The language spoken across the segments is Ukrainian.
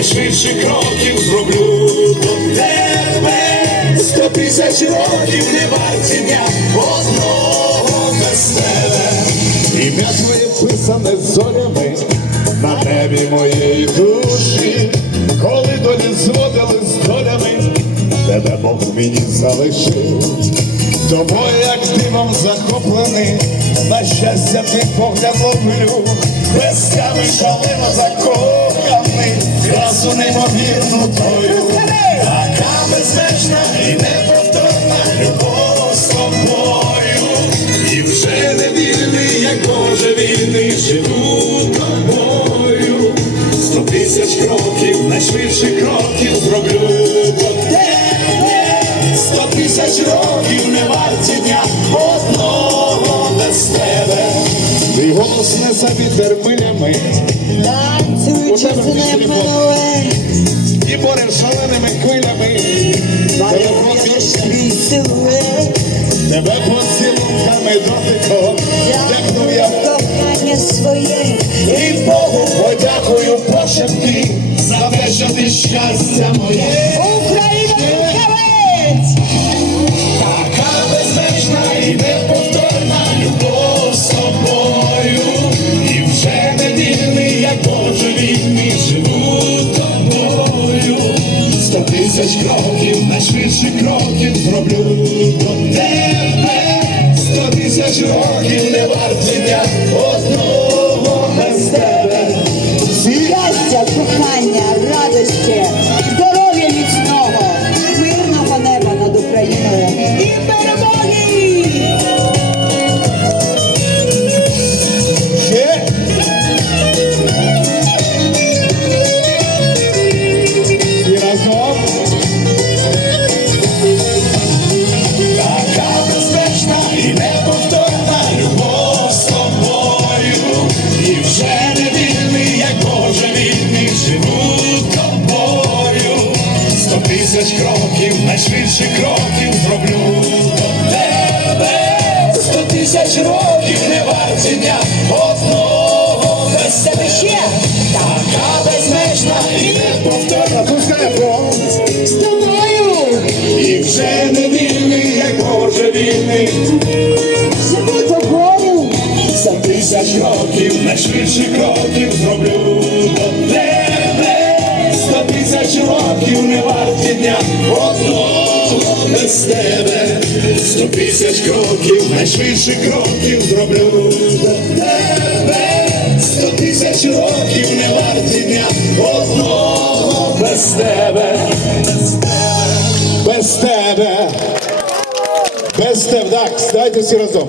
найшвидших кроків зроблю до тебе. Сто тисяч років не варті дня одного без тебе. Ім'я твоє писане зорями на небі моєї душі, коли долі зводили з долями, тебе Бог мені залишив. Тобою, як дивом захоплений, на щастя твій погляд ловлю, безками шалено закоханий, красу неймовірну твою. Така безмежна і неповторна любов з тобою. І вже не вільний, як Боже вільний, живу тобою. Сто тисяч кроків, найшвидших кроків зроблю. Сто тисяч років Твій голос несе вітер милями, У тебе з пішли ним і море шаленими хвилями. Свій силует, Тебе поцілунками дотиком, дихнув я кохання своє, і Богу подякую пошепки за те, що ти щастя моє. Тисяч кроків, найшвидші кроків зроблю до тебе. Сто тисяч років не варті дня одного без тебе. Щастя, кохання, радості, здоров'я міцного, мирного неба над Україною тисяч кроків, найшвидших кроків зроблю до тебе. Сто тисяч років не варті дня одного без тебе ще. Така безмежна і неповторна пускай Бог. З тобою і вже не вільний, як Боже вільний. За тисяч років, найшвидших кроків зроблю до тебе. Сто тисяч років не варті дня одного без тебе. Сто тисяч кроків, найшвидших кроків зроблю до тебе. Сто тисяч років не варті дня одного без тебе. Без тебе. Без тебе. Так, давайте всі разом.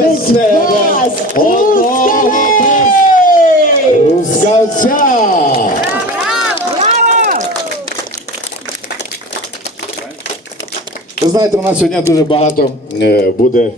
без Одного Рускавця. Ви знаєте, у нас сьогодні дуже багато е, буде